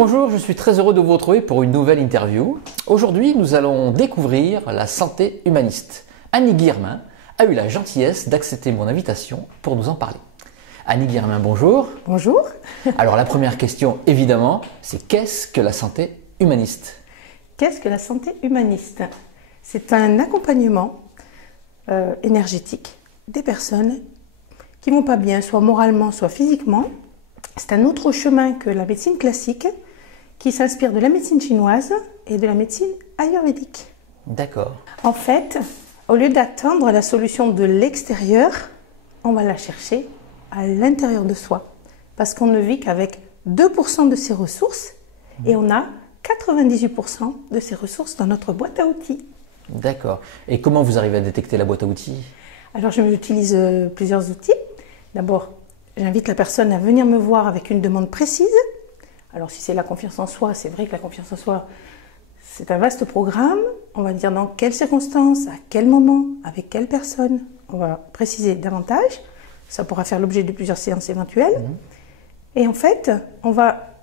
Bonjour, je suis très heureux de vous retrouver pour une nouvelle interview. Aujourd'hui, nous allons découvrir la santé humaniste. Annie Guillermin a eu la gentillesse d'accepter mon invitation pour nous en parler. Annie Guillermin, bonjour. Bonjour. Alors la première question, évidemment, c'est qu'est-ce que la santé humaniste? Qu'est-ce que la santé humaniste? C'est un accompagnement énergétique des personnes qui vont pas bien, soit moralement, soit physiquement. C'est un autre chemin que la médecine classique qui s'inspire de la médecine chinoise et de la médecine ayurvédique. D'accord. En fait, au lieu d'attendre la solution de l'extérieur, on va la chercher à l'intérieur de soi. Parce qu'on ne vit qu'avec 2% de ses ressources et on a 98% de ses ressources dans notre boîte à outils. D'accord. Et comment vous arrivez à détecter la boîte à outils? Alors, j'utilise plusieurs outils. D'abord, j'invite la personne à venir me voir avec une demande précise. Alors, si c'est la confiance en soi, c'est vrai que la confiance en soi, c'est un vaste programme. On va dire dans quelles circonstances, à quel moment, avec quelle personne. On va préciser davantage. Ça pourra faire l'objet de plusieurs séances éventuelles. Et en fait, on va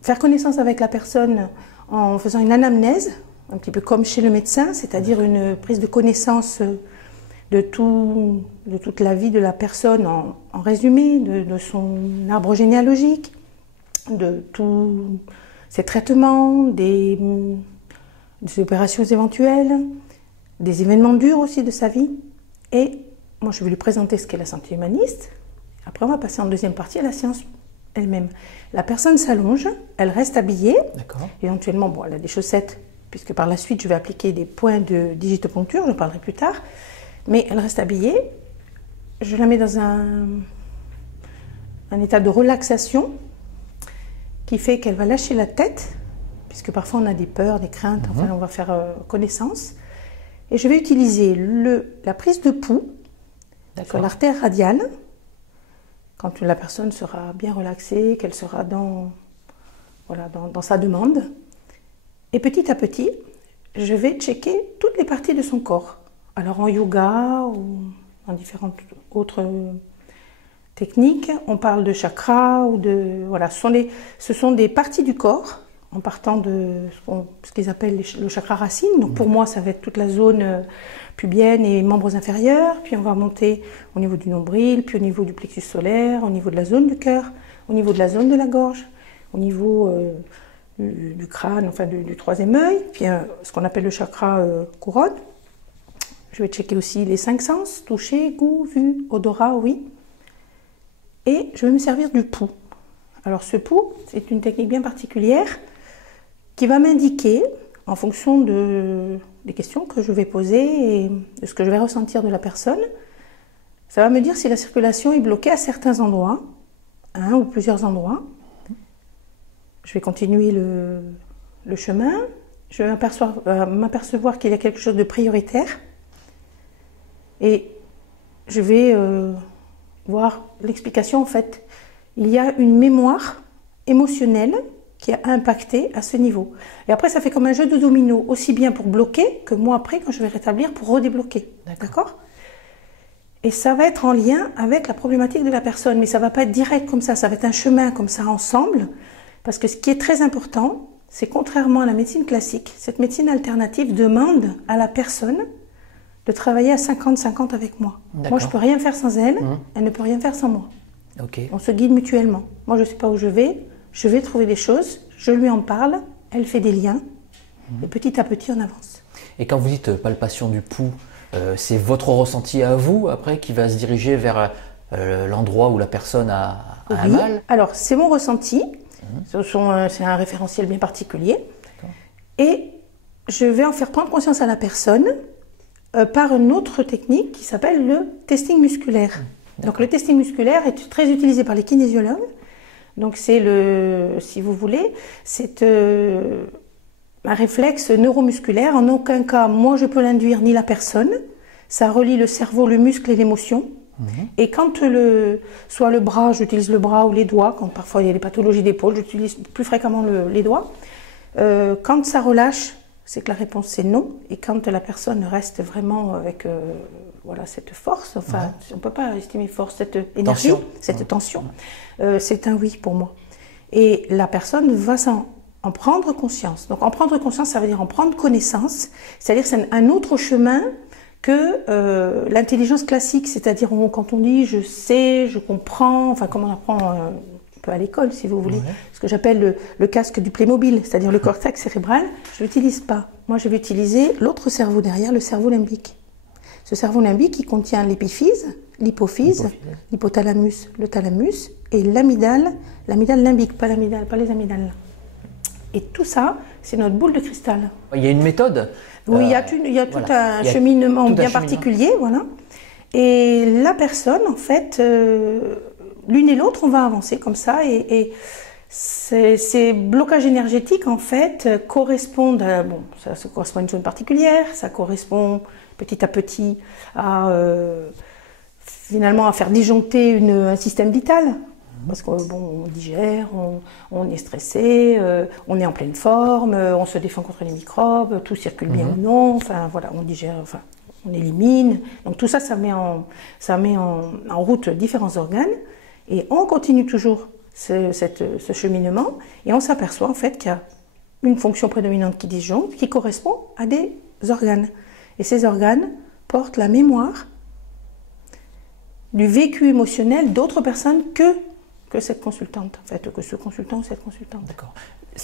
faire connaissance avec la personne en faisant une anamnèse, un petit peu comme chez le médecin, c'est-à-dire une prise de connaissance de toute la vie de la personne en résumé, de son arbre généalogique, de tous ses traitements, des opérations éventuelles, des événements durs aussi de sa vie. Et moi, je vais lui présenter ce qu'est la santé humaniste. Après, on va passer en deuxième partie à la séance elle-même. La personne s'allonge, elle reste habillée. D'accord. Éventuellement, bon, elle a des chaussettes, puisque par la suite, je vais appliquer des points de digitoponcture, j'en parlerai plus tard. Mais elle reste habillée. Je la mets dans un état de relaxation qui fait qu'elle va lâcher la tête, puisque parfois on a des peurs, des craintes, enfin on va faire connaissance. Et je vais utiliser la prise de pouls sur l'artère radiale, quand la personne sera bien relaxée, qu'elle sera dans sa demande. Et petit à petit, je vais checker toutes les parties de son corps. Alors en yoga ou en différentes autres techniques, on parle de chakras ou de ce sont des parties du corps en partant de ce qu'ils appellent le chakra racine. Donc pour moi, ça va être toute la zone pubienne et membres inférieurs. Puis on va monter au niveau du nombril, puis au niveau du plexus solaire, au niveau de la zone du cœur, au niveau de la zone de la gorge, au niveau du crâne, enfin du troisième œil, puis ce qu'on appelle le chakra couronne. Je vais checker aussi les 5 sens, toucher, goût, vue, odorat, oui. Et je vais me servir du pouls. Alors ce pouls, c'est une technique bien particulière qui va m'indiquer, en fonction des questions que je vais poser et de ce que je vais ressentir de la personne, ça va me dire si la circulation est bloquée à certains endroits, un ou plusieurs endroits. Je vais continuer le chemin. Je vais m'apercevoir qu'il y a quelque chose de prioritaire. Et je vais voir l'explication. En fait, il y a une mémoire émotionnelle qui a impacté à ce niveau. Et après, ça fait comme un jeu de domino, aussi bien pour bloquer que moi après, quand je vais rétablir, pour redébloquer. D'accord ? Et ça va être en lien avec la problématique de la personne, mais ça ne va pas être direct comme ça va être un chemin comme ça ensemble, parce que ce qui est très important, c'est contrairement à la médecine classique, cette médecine alternative demande à la personne de travailler à 50-50 avec moi. Moi, je ne peux rien faire sans elle, elle ne peut rien faire sans moi. On se guide mutuellement. Moi, je ne sais pas où je vais trouver des choses, je lui en parle, elle fait des liens, et petit à petit, on avance. Et quand vous dites palpation du pouls, c'est votre ressenti à vous, après, qui va se diriger vers l'endroit où la personne a un mal? Alors, c'est mon ressenti, c'est un référentiel bien particulier, et je vais en faire prendre conscience à la personne par une autre technique qui s'appelle le testing musculaire. Donc le testing musculaire est très utilisé par les kinésiologues. Donc c'est si vous voulez, c'est un réflexe neuromusculaire. En aucun cas, moi je peux l'induire ni la personne. Ça relie le cerveau, le muscle et l'émotion. Et quand soit le bras, j'utilise le bras ou les doigts, quand parfois il y a des pathologies d'épaule, j'utilise plus fréquemment les doigts. Quand ça relâche, c'est que la réponse c'est non. Et quand la personne reste vraiment avec cette force, on ne peut pas estimer force, cette énergie, cette tension, c'est un oui pour moi. et la personne va en prendre conscience. Donc en prendre conscience, ça veut dire en prendre connaissance, c'est-à-dire que c'est un autre chemin que l'intelligence classique, c'est-à-dire quand on dit je sais, je comprends, enfin comme on apprend un peu à l'école si vous voulez, ce que j'appelle le casque du Playmobil, c'est-à-dire le cortex cérébral, je ne l'utilise pas. Moi je vais utiliser l'autre cerveau derrière, le cerveau limbique. Ce cerveau limbique qui contient l'épiphyse, l'hypophyse, l'hypothalamus, le thalamus et l'amygdale limbique, pas les amygdales. Et tout ça, c'est notre boule de cristal. Il y a une méthode. Oui, il y a tout un cheminement bien particulier, voilà. Et la personne, en fait, l'une et l'autre, on va avancer comme ça. Et ces blocages énergétiques, en fait, correspondent à, ça correspond à une zone particulière, ça correspond petit à petit à, finalement, à faire disjoncter un système vital. Parce qu'on digère, on est stressé, on est en pleine forme, on se défend contre les microbes, tout circule bien ou non, enfin voilà, on digère, enfin on élimine. Donc tout ça, ça met en route différents organes et on continue toujours ce cheminement et on s'aperçoit en fait qu'il y a une fonction prédominante qui disjoncte, qui correspond à des organes. Et ces organes portent la mémoire du vécu émotionnel d'autres personnes que cette consultante, en fait, que ce consultant ou cette consultante. D'accord.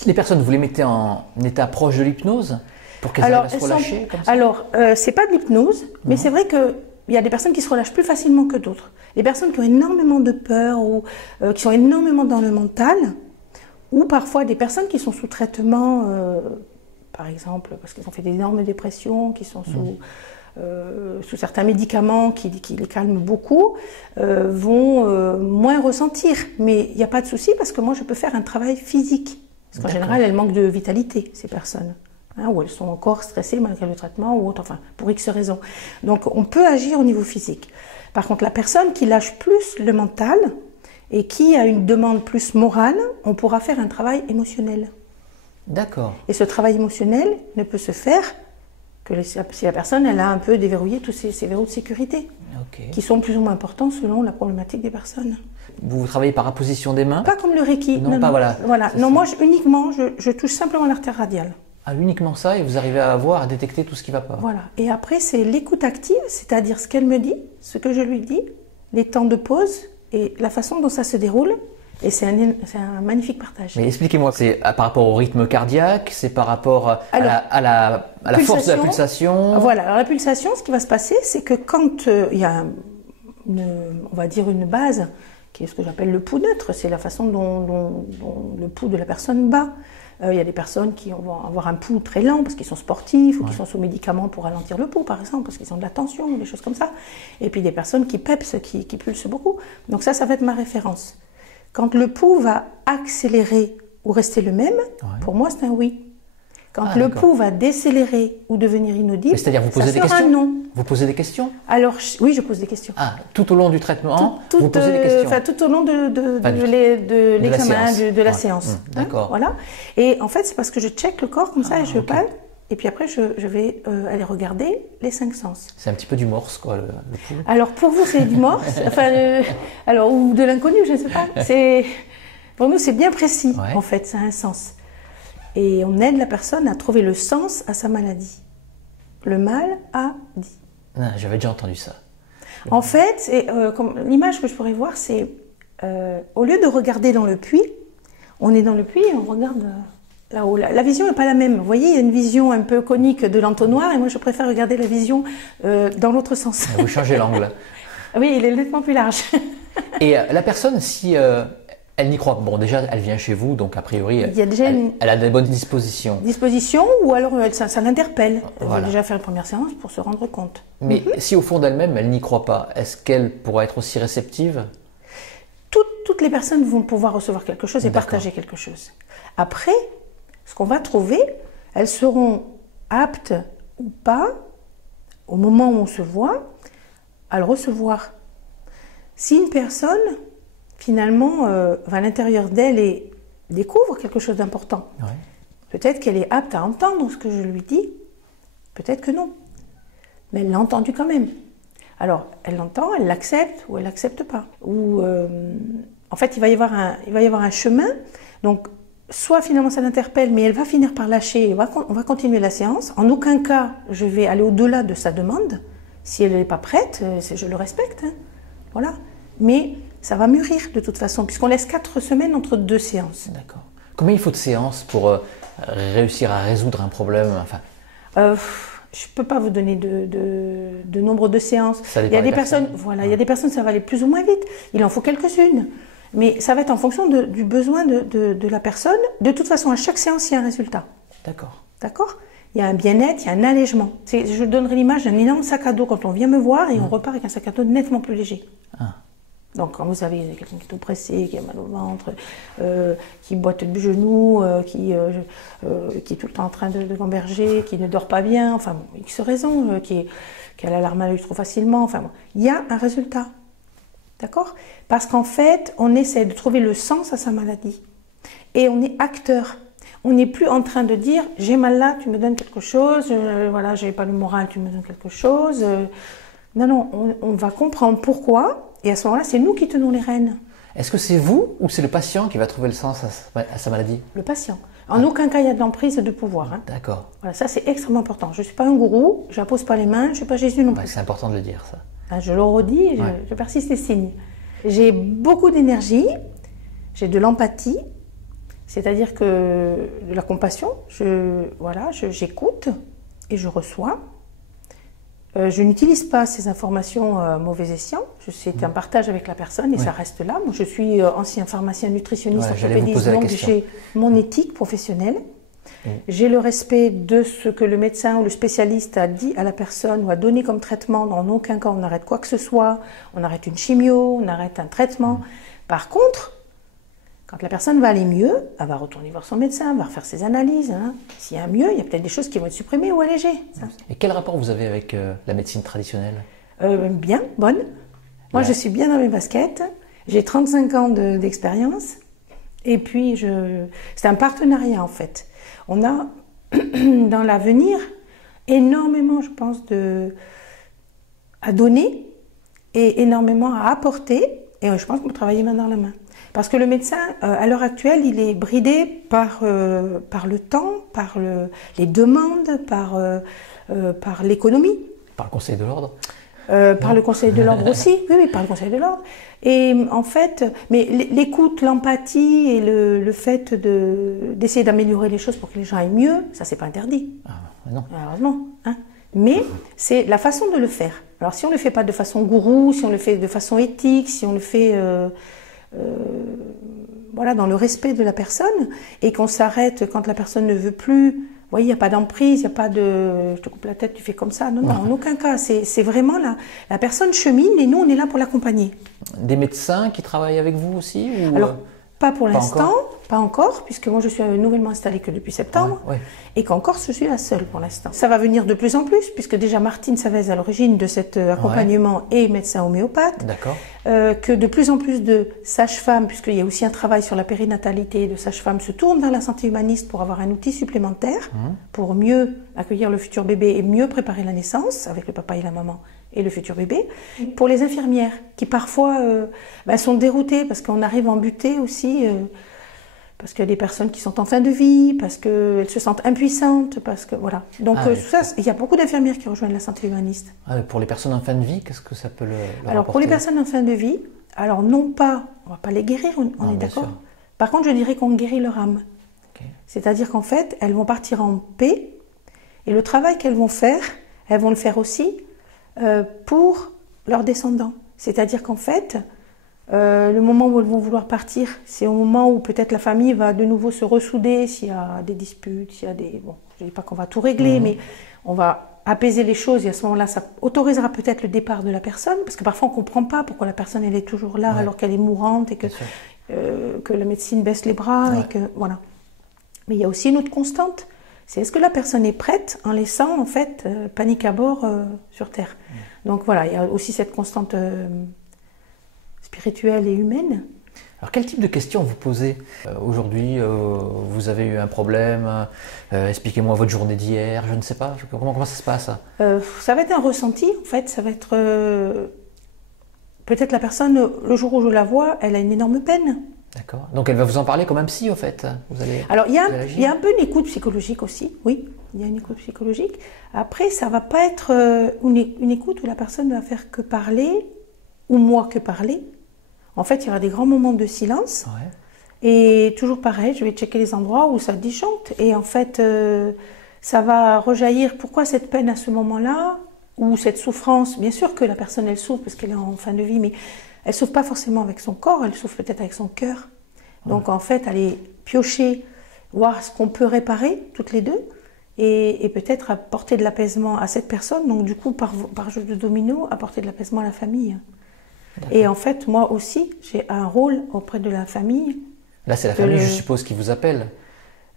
Les personnes, vous les mettez en état proche de l'hypnose pour qu'elles arrivent à se relâcher comme ça? Alors, c'est pas de l'hypnose, mais c'est vrai qu'il y a des personnes qui se relâchent plus facilement que d'autres. Les personnes qui ont énormément de peur ou qui sont énormément dans le mental, ou parfois des personnes qui sont sous traitement, par exemple, parce qu'ils ont fait d'énormes dépressions, qui sont sous certains médicaments qui les calment beaucoup, vont moins ressentir. Mais il n'y a pas de souci parce que moi je peux faire un travail physique. Parce qu'en général, elles manquent de vitalité, ces personnes. Hein, ou elles sont encore stressées malgré le traitement ou autre, enfin, pour X raisons. Donc on peut agir au niveau physique. Par contre, la personne qui lâche plus le mental et qui a une demande plus morale, on pourra faire un travail émotionnel. D'accord. Et ce travail émotionnel ne peut se faire que si la personne elle a un peu déverrouillé tous ces verrous de sécurité, qui sont plus ou moins importants selon la problématique des personnes. Vous travaillez par apposition des mains? Pas comme le Reiki. Non, pas voilà. Non, moi uniquement, je touche simplement l'artère radiale. Ah, uniquement ça, et vous arrivez à voir, à détecter tout ce qui ne va pas? Voilà. Et après, c'est l'écoute active, c'est-à-dire ce qu'elle me dit, ce que je lui dis, les temps de pause et la façon dont ça se déroule. Et c'est un magnifique partage. Mais expliquez-moi, c'est par rapport au rythme cardiaque, c'est par rapport à la force de la pulsation? Voilà, alors la pulsation, ce qui va se passer, c'est que quand il y a, on va dire, une base, qui est ce que j'appelle le pouls neutre, c'est la façon dont le pouls de la personne bat. Il y a des personnes qui vont avoir un pouls très lent parce qu'ils sont sportifs ou qui sont sous médicaments pour ralentir le pouls, par exemple, parce qu'ils ont de la tension ou des choses comme ça. Et puis des personnes qui pepsent, qui pulsent beaucoup. Donc ça va être ma référence. Quand le pouls va accélérer ou rester le même, pour moi c'est un oui. Quand le pouls va décélérer ou devenir inaudible, c'est-à-dire vous posez des questions? Un non. Vous posez des questions? Alors oui, je pose des questions. Ah, tout au long du traitement, vous posez des questions? Enfin, tout au long de l'examen, de la séance. D'accord. Voilà. Et en fait, c'est parce que je check le corps comme ça et je parle. Et puis après, je vais aller regarder les 5 sens. C'est un petit peu du morse, quoi, le pouls. Alors, pour vous, c'est du morse, alors, ou de l'inconnu, je ne sais pas. Pour nous, c'est bien précis, en fait, ça a un sens. Et on aide la personne à trouver le sens à sa maladie. Le mal a dit. J'avais déjà entendu ça. En fait, l'image que je pourrais voir, c'est au lieu de regarder dans le puits, on est dans le puits et on regarde... là-haut. La vision n'est pas la même. Vous voyez, il y a une vision un peu conique de l'entonnoir et moi je préfère regarder la vision dans l'autre sens. Vous changez l'angle. Oui, il est nettement plus large. Et la personne, si elle n'y croit pas, bon déjà elle vient chez vous, donc a priori elle a des bonnes dispositions. Ou alors ça l'interpelle. Elle va déjà faire une première séance pour se rendre compte. Mais si au fond d'elle-même elle n'y croit pas, est-ce qu'elle pourra être aussi réceptive? Toutes les personnes vont pouvoir recevoir quelque chose et partager quelque chose. Après, ce qu'on va trouver, elles seront aptes ou pas, au moment où on se voit, à le recevoir. Si une personne, finalement, va à l'intérieur d'elle et découvre quelque chose d'important, peut-être qu'elle est apte à entendre ce que je lui dis, peut-être que non. Mais elle l'a entendu quand même. Alors, elle l'entend, elle l'accepte ou elle l'accepte pas. Ou, en fait, il va y avoir un chemin Donc, soit finalement ça l'interpelle, mais elle va finir par lâcher, on va continuer la séance. En aucun cas, je vais aller au-delà de sa demande. Si elle n'est pas prête, je le respecte. Hein. Voilà. Mais ça va mûrir de toute façon, puisqu'on laisse 4 semaines entre 2 séances. D'accord. Combien il faut de séances pour réussir à résoudre un problème enfin... Je ne peux pas vous donner de nombre de séances. Il y a des personnes, voilà, il y a des personnes, ça va aller plus ou moins vite. Il en faut quelques-unes. Mais ça va être en fonction du besoin de la personne. De toute façon, à chaque séance, il y a un résultat. D'accord. D'accord ? Il y a un bien-être, il y a un allègement. Je donnerai l'image d'un énorme sac à dos quand on vient me voir et on repart avec un sac à dos nettement plus léger. Ah. Donc quand vous avez quelqu'un qui est tout pressé, qui a mal au ventre, qui boite du genou, qui est tout le temps en train de gamberger, qui ne dort pas bien, enfin, X raisons, qui a l'alarme à l'œil trop facilement, enfin, bon, il y a un résultat. D'accord ? Parce qu'en fait, on essaie de trouver le sens à sa maladie. Et on est acteur. On n'est plus en train de dire « j'ai mal là, tu me donnes quelque chose, voilà, j'ai pas le moral, tu me donnes quelque chose. Non, non, on va comprendre pourquoi, et à ce moment-là, c'est nous qui tenons les rênes. Est-ce que c'est vous ou c'est le patient qui va trouver le sens à sa maladie? Le patient. En aucun cas, il y a de l'emprise de pouvoir. Hein. D'accord. Voilà, ça, c'est extrêmement important. Je ne suis pas un gourou, je n'impose pas les mains, je ne suis pas Jésus non plus. C'est important de le dire, ça. Je le redis, je persiste et signe. J'ai beaucoup d'énergie, j'ai de l'empathie, c'est-à-dire que de la compassion, j'écoute et je reçois. Je n'utilise pas ces informations mauvais escient, c'est un partage avec la personne et ça reste là. Moi, je suis ancien pharmacien nutritionniste, orthopédiste, donc j'ai mon éthique professionnelle. J'ai le respect de ce que le médecin ou le spécialiste a dit à la personne ou a donné comme traitement. Dans aucun cas, on arrête quoi que ce soit, on arrête une chimio, on arrête un traitement. Par contre, quand la personne va aller mieux, elle va retourner voir son médecin, elle va refaire ses analyses. Hein. S'il y a un mieux, il y a peut-être des choses qui vont être supprimées ou allégées. Ça. Et quel rapport vous avez avec la médecine traditionnelle? Bien, bonne. Moi, je suis bien dans mes baskets. J'ai 35 ans d'expérience. Et puis, c'est un partenariat, en fait. On a, dans l'avenir, énormément, je pense, à donner et énormément à apporter. Et je pense qu'on peut travailler main dans la main. Parce que le médecin, à l'heure actuelle, il est bridé par le temps, par les demandes, par l'économie. Par le Conseil de l'Ordre par le Conseil de l'Ordre aussi, oui, par le Conseil de l'Ordre. Et en fait, mais l'écoute, l'empathie et le fait d'essayer d'améliorer les choses pour que les gens aillent mieux, ça c'est pas interdit. Ah, non. Heureusement. Hein. Mais c'est la façon de le faire. Alors si on le fait pas de façon gourou, si on le fait de façon éthique, si on le fait voilà, dans le respect de la personne et qu'on s'arrête quand la personne ne veut plus. Vous voyez, il n'y a pas d'emprise, il n'y a pas de je te coupe la tête, tu fais comme ça. Non, non, en aucun cas. C'est vraiment la personne chemine et nous, on est là pour l'accompagner. Des médecins qui travaillent avec vous aussi ou... Alors, pas pour l'instant, pas encore, puisque moi je suis nouvellement installée que depuis septembre, et qu'en Corse je suis la seule pour l'instant. Ça va venir de plus en plus, puisque déjà Martine Savez à l'origine de cet accompagnement est médecin homéopathe, que de plus en plus de sages-femmes, puisqu'il y a aussi un travail sur la périnatalité de sages-femmes, se tournent vers la santé humaniste pour avoir un outil supplémentaire, pour mieux accueillir le futur bébé et mieux préparer la naissance avec le papa et la maman et le futur bébé. Pour les infirmières qui parfois sont déroutées parce qu'on arrive en butée aussi, parce qu'il y a des personnes qui sont en fin de vie, parce qu'elles se sentent impuissantes, parce que voilà. Donc ça, il y a beaucoup d'infirmières qui rejoignent la santé humaniste. Pour les personnes en fin de vie, qu'est-ce que ça peut leur Alors apporter? pour les personnes en fin de vie, alors non pas, on va pas les guérir, on est d'accord. Par contre, je dirais qu'on guérit leur âme. C'est-à-dire qu'en fait, elles vont partir en paix et le travail qu'elles vont faire, elles vont le faire aussi pour leurs descendants. C'est-à-dire qu'en fait, le moment où elles vont vouloir partir, c'est au moment où peut-être la famille va de nouveau se ressouder, s'il y a des disputes, s'il y a des... Bon, je ne dis pas qu'on va tout régler, mais on va apaiser les choses et à ce moment-là, ça autorisera peut-être le départ de la personne, parce que parfois on ne comprend pas pourquoi la personne elle est toujours là alors qu'elle est mourante et que la médecine baisse les bras et que... Voilà. Mais il y a aussi une autre constante. C'est est-ce que la personne est prête en laissant en fait panique à bord sur Terre. Donc voilà, il y a aussi cette constante spirituelle et humaine. Alors quel type de questions vous posez aujourd'hui? Vous avez eu un problème, expliquez-moi votre journée d'hier, je ne sais pas, comment ça se passe? Ça va être un ressenti en fait, ça va être... peut-être la personne, le jour où je la vois, elle a une énorme peine. D'accord. Donc elle va vous en parler comme un psy, au fait. Vous allez. Alors il y réagir. a un peu une écoute psychologique aussi, oui, il y a une écoute psychologique. Après, ça va pas être une écoute où la personne va faire que parler, ou moi que parler. En fait, il y aura des grands moments de silence. Ouais. Et toujours pareil, je vais checker les endroits où ça disjoncte. Et en fait, ça va rejaillir pourquoi cette peine à ce moment-là, ou cette souffrance. Bien sûr que la personne, elle souffre parce qu'elle est en fin de vie, mais elle souffre pas forcément avec son corps, elle souffre peut-être avec son cœur. Donc en fait, aller piocher, voir ce qu'on peut réparer, toutes les deux, et peut-être apporter de l'apaisement à cette personne. Donc du coup, par jeu de domino, apporter de l'apaisement à la famille. Et en fait, moi aussi, j'ai un rôle auprès de la famille. Là, c'est la famille, je suppose, qui vous appelle.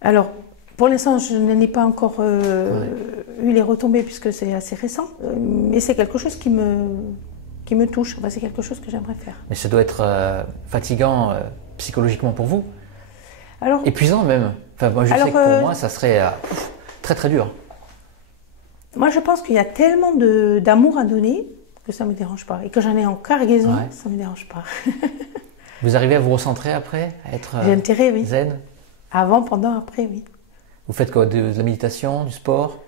Alors, pour l'instant, je n'en ai pas encore eu les retombées puisque c'est assez récent. Mais c'est quelque chose qui me touche. Enfin, c'est quelque chose que j'aimerais faire. Mais ça doit être fatigant psychologiquement pour vous. Alors, épuisant même. Enfin, moi, je sais que pour moi, ça serait très très dur. Moi, je pense qu'il y a tellement d'amour à donner que ça ne me dérange pas. Et que j'en ai en cargaison, ça ne me dérange pas. Vous arrivez à vous recentrer après, à être J'ai intérêt, oui. zen? Avant, pendant, après, oui. Vous faites quoi? De la méditation, du sport?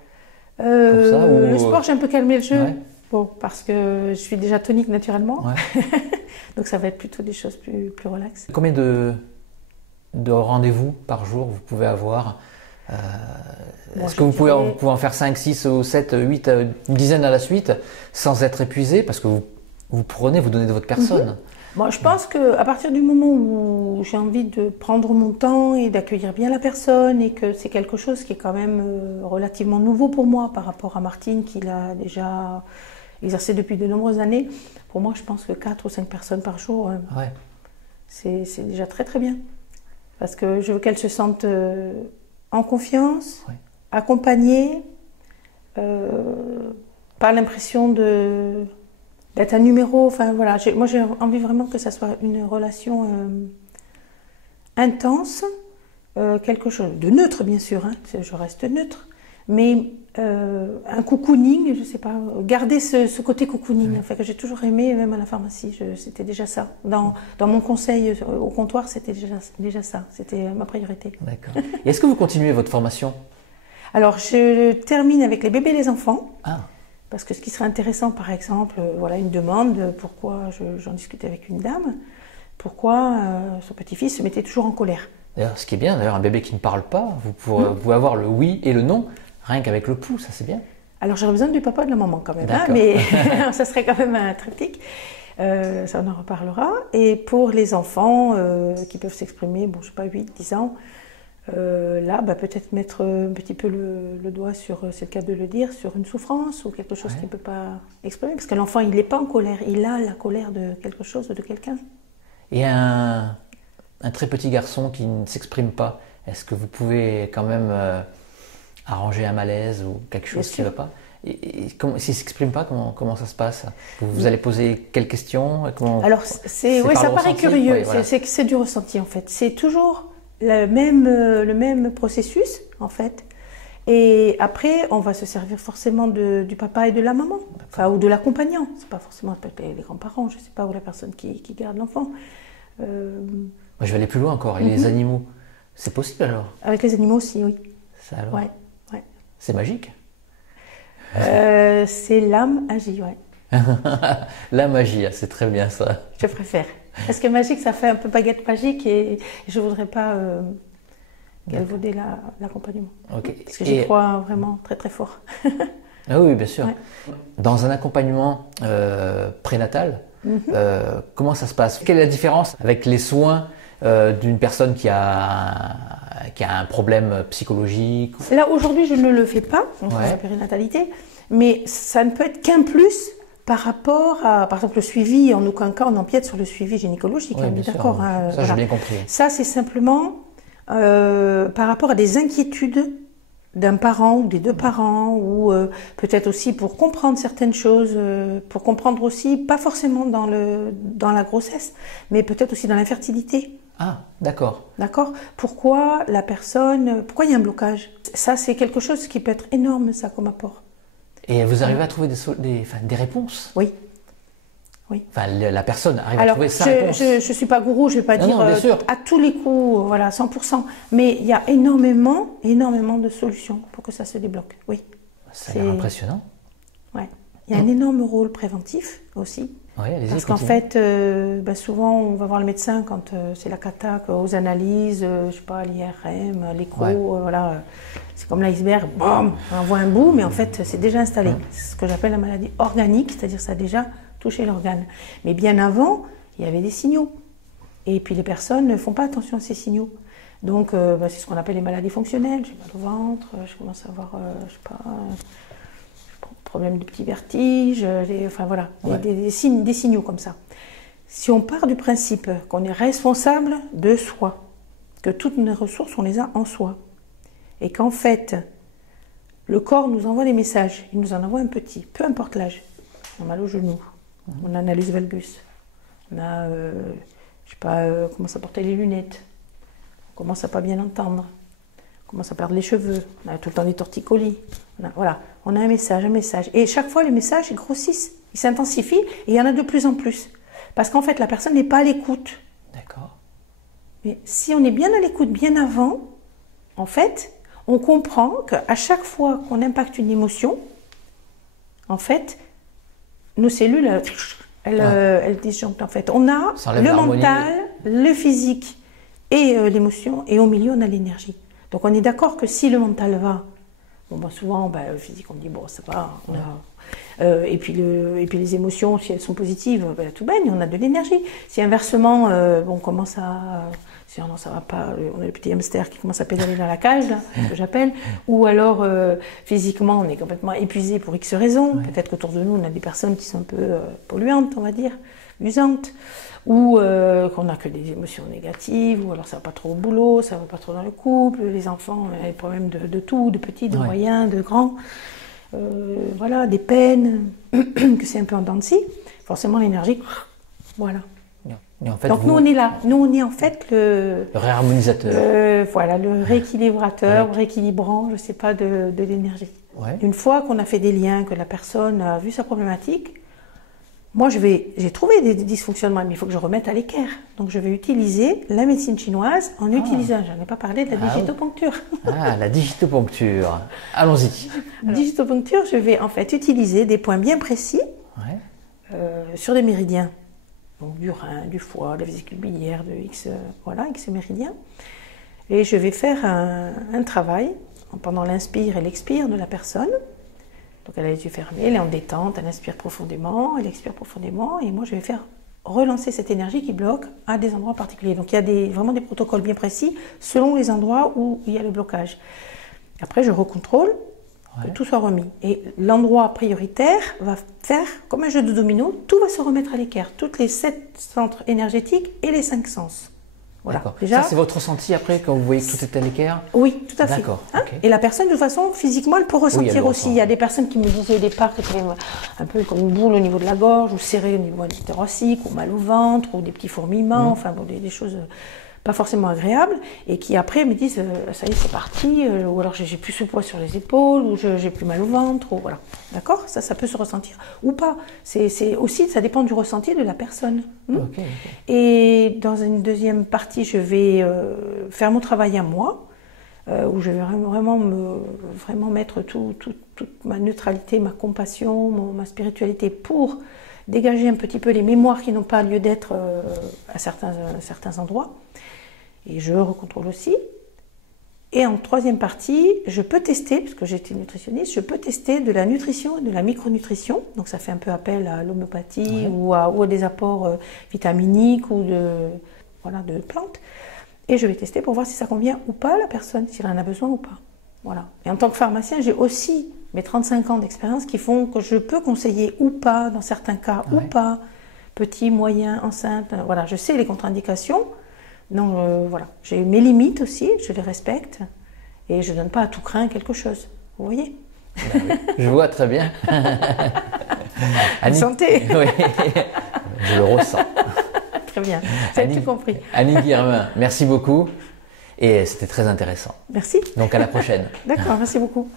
Le sport, j'ai un peu calmé le jeu. Ouais. Bon, parce que je suis déjà tonique naturellement. Ouais. Donc ça va être plutôt des choses plus relaxes. Combien de rendez-vous par jour vous pouvez avoir? Est-ce que vous pouvez en faire 5, 6 ou 7, 8, une dizaine à la suite sans être épuisé? Parce que vous prenez, vous donnez de votre personne. Bon, je pense qu'à partir du moment où j'ai envie de prendre mon temps et d'accueillir bien la personne et que c'est quelque chose qui est quand même relativement nouveau pour moi par rapport à Martine qui l'a déjà exercé depuis de nombreuses années, pour moi je pense que 4 ou 5 personnes par jour, c'est déjà très très bien. Parce que je veux qu'elle se sente en confiance, accompagnée, pas l'impression d'être un numéro. Enfin voilà, moi j'ai envie vraiment que ça soit une relation intense, quelque chose de neutre bien sûr, hein, je reste neutre, mais un cocooning, je sais pas, garder ce côté cocooning, enfin, que j'ai toujours aimé, même à la pharmacie, c'était déjà ça. Dans mon conseil au comptoir, c'était déjà ça, c'était ma priorité. D'accord. Et est-ce que vous continuez votre formation? Alors je termine avec les bébés et les enfants. Ah. Parce que ce qui serait intéressant, par exemple, voilà une demande, pourquoi, j'en discutais avec une dame, pourquoi son petit-fils se mettait toujours en colère. D'ailleurs, ce qui est bien, d'ailleurs, un bébé qui ne parle pas, vous pouvez avoir le oui et le non, rien qu'avec le pouls, ça c'est bien. Alors j'aurais besoin du papa et de la maman quand même, hein, mais ça serait quand même un triptyque. Ça on en reparlera. Et pour les enfants qui peuvent s'exprimer, bon je sais pas, 8, 10 ans, là, peut-être mettre un petit peu le doigt sur, c'est le cas de le dire, sur une souffrance ou quelque chose qu'il ne peut pas exprimer. Parce que l'enfant, il n'est pas en colère, il a la colère de quelque chose ou de quelqu'un. Et un très petit garçon qui ne s'exprime pas, est-ce que vous pouvez quand même arranger un malaise ou quelque chose qui ne va pas? Et s'il ne s'exprime pas, comment ça se passe? Vous allez poser quelles questions? Alors, ça paraît curieux, c'est du ressenti en fait. C'est toujours le même processus en fait, et après on va se servir forcément du papa et de la maman, enfin, ou de l'accompagnant, c'est pas forcément les grands-parents, je sais pas, ou la personne qui garde l'enfant. Moi je vais aller plus loin encore, et les animaux, c'est possible alors? Avec les animaux aussi, oui. Ça alors? Ouais. C'est magique? C'est l'âme agit, ouais. La magie, c'est très bien ça. Je préfère. Parce que magique, ça fait un peu baguette magique et je ne voudrais pas galvauder l'accompagnement. Okay. Parce que j'y crois vraiment très très fort. Ah oui, bien sûr. Ouais. Dans un accompagnement prénatal, comment ça se passe? Quelle est la différence avec les soins d'une personne qui a un problème psychologique? Là, aujourd'hui, je ne le fais pas, la périnatalité, mais ça ne peut être qu'un plus par rapport à, par exemple, le suivi. En aucun cas, on empiète sur le suivi gynécologique, on est d'accord. Ça, j'ai bien compris. Ça, c'est simplement par rapport à des inquiétudes d'un parent ou des deux parents, ou peut-être aussi pour comprendre certaines choses, pour comprendre aussi, pas forcément dans la grossesse, mais peut-être aussi dans l'infertilité. Ah, d'accord. D'accord. Pourquoi il y a un blocage? Ça, c'est quelque chose qui peut être énorme, ça, comme apport. Et vous arrivez à trouver des réponses? Oui. Oui. Enfin, la personne arrive à Alors, trouver sa réponse. je ne suis pas gourou, je ne vais pas dire bien sûr. à tous les coups, voilà, 100%. Mais il y a énormément de solutions pour que ça se débloque. Oui. Ça a l'air impressionnant. Ouais. Il y a un énorme rôle préventif aussi. Oui, allez-y, parce qu'en fait, souvent, on va voir le médecin quand c'est la cata, aux analyses, je sais pas, l'IRM, l'écho, voilà. C'est comme l'iceberg, bam, on voit un bout, mais en fait, c'est déjà installé. C'est ce que j'appelle la maladie organique, c'est-à-dire ça a déjà touché l'organe. Mais bien avant, il y avait des signaux. Et puis les personnes ne font pas attention à ces signaux. Donc, c'est ce qu'on appelle les maladies fonctionnelles. J'ai mal au ventre, je commence à avoir, je sais pas, problème de petits vertiges, enfin voilà, des signes, des signaux comme ça. Si on part du principe qu'on est responsable de soi, que toutes nos ressources, on les a en soi, et qu'en fait, le corps nous envoie des messages, il nous en envoie un petit, peu importe l'âge. On a mal au genou, on a un hallux valgus, on a, je sais pas, commence à porter les lunettes, on commence à pas bien entendre, on commence à perdre les cheveux, on a tout le temps des torticolis. Voilà, on a un message. Et chaque fois, les messages ils grossissent, ils s'intensifient, et il y en a de plus en plus. Parce qu'en fait, la personne n'est pas à l'écoute. D'accord. Mais si on est bien à l'écoute bien avant, en fait, on comprend qu'à chaque fois qu'on impacte une émotion, en fait, nos cellules, elles disjonctent. En fait, on a le mental, le physique et l'émotion, et au milieu, on a l'énergie. Donc, on est d'accord que si le mental va, souvent, le physique, on dit, bon, ça va. Et puis les émotions, si elles sont positives, tout baigne, on a de l'énergie. Si inversement, on commence à... Si non, ça va pas, on a le petit hamster qui commence à pédaler dans la cage, là, ce que j'appelle. Ou alors, physiquement, on est complètement épuisé pour X raisons. Peut-être qu'autour de nous, on a des personnes qui sont un peu polluantes, on va dire, usantes. Ou qu'on n'a que des émotions négatives, ou alors ça va pas trop au boulot, ça va pas trop dans le couple, les enfants, il y a des problèmes de tout, de petits, de moyens, de grands, voilà, des peines, que c'est un peu en dents de scie, forcément l'énergie, voilà. En fait, donc nous on est là, nous on est en fait le réharmonisateur. Voilà, le rééquilibrateur, rééquilibrant, je sais pas, de l'énergie. Une fois qu'on a fait des liens, que la personne a vu sa problématique, moi, j'ai trouvé des dysfonctionnements, mais il faut que je remette à l'équerre. Donc, je vais utiliser la médecine chinoise en utilisant, j'en ai pas parlé, de la digitoponcture. Ah, la digitoponcture. Allons-y. Digitoponcture, je vais en fait utiliser des points bien précis sur des méridiens. Donc, du rein, du foie, de la vésicule biliaire, de X méridiens. Et je vais faire un travail pendant l'inspire et l'expire de la personne. Donc elle a les yeux fermés, elle est en détente, elle inspire profondément, elle expire profondément, et moi je vais faire relancer cette énergie qui bloque à des endroits particuliers. Donc il y a vraiment des protocoles bien précis selon les endroits où il y a le blocage. Après je recontrôle, que tout soit remis. Et l'endroit prioritaire va faire comme un jeu de domino, tout va se remettre à l'équerre, toutes les 7 centres énergétiques et les 5 sens. Voilà. Déjà, ça, c'est votre ressenti après quand vous voyez que tout est à l'équerre? Oui, tout à fait. D'accord. Et la personne, de toute façon, physiquement, elle peut ressentir aussi. Il y a des personnes qui me disaient au départ que c'était un peu comme une boule au niveau de la gorge, ou serré au niveau thoracique, ou mal au ventre, ou des petits fourmillements, enfin des choses pas forcément agréables, et qui après me disent ça y est, c'est parti, ou alors j'ai plus ce poids sur les épaules, ou j'ai plus mal au ventre, ou voilà. D'accord? Ça peut se ressentir ou pas. C'est aussi, ça dépend du ressenti de la personne. Et dans une deuxième partie, je vais faire mon travail à moi, où je vais vraiment mettre toute ma neutralité, ma compassion, ma spiritualité pour dégager un petit peu les mémoires qui n'ont pas lieu d'être à certains endroits. Et je recontrôle aussi. Et en troisième partie, je peux tester, parce que j'étais nutritionniste, je peux tester de la nutrition et de la micronutrition. Donc ça fait un peu appel à l'homéopathie ou à des apports vitaminiques ou de plantes. Et je vais tester pour voir si ça convient ou pas à la personne, si elle en a besoin ou pas. Voilà. Et en tant que pharmacien, j'ai aussi mes 35 ans d'expérience qui font que je peux conseiller ou pas, dans certains cas, ou pas, petit, moyen, enceinte. Voilà, je sais les contre-indications. Donc voilà, j'ai mes limites aussi, je les respecte. Et je ne donne pas à tout craint quelque chose. Vous voyez? Je vois très bien. Santé. Oui, je le ressens. Très bien, vous avez tout compris. Annie Guillermin, merci beaucoup. Et c'était très intéressant. Merci. Donc à la prochaine. D'accord, merci beaucoup.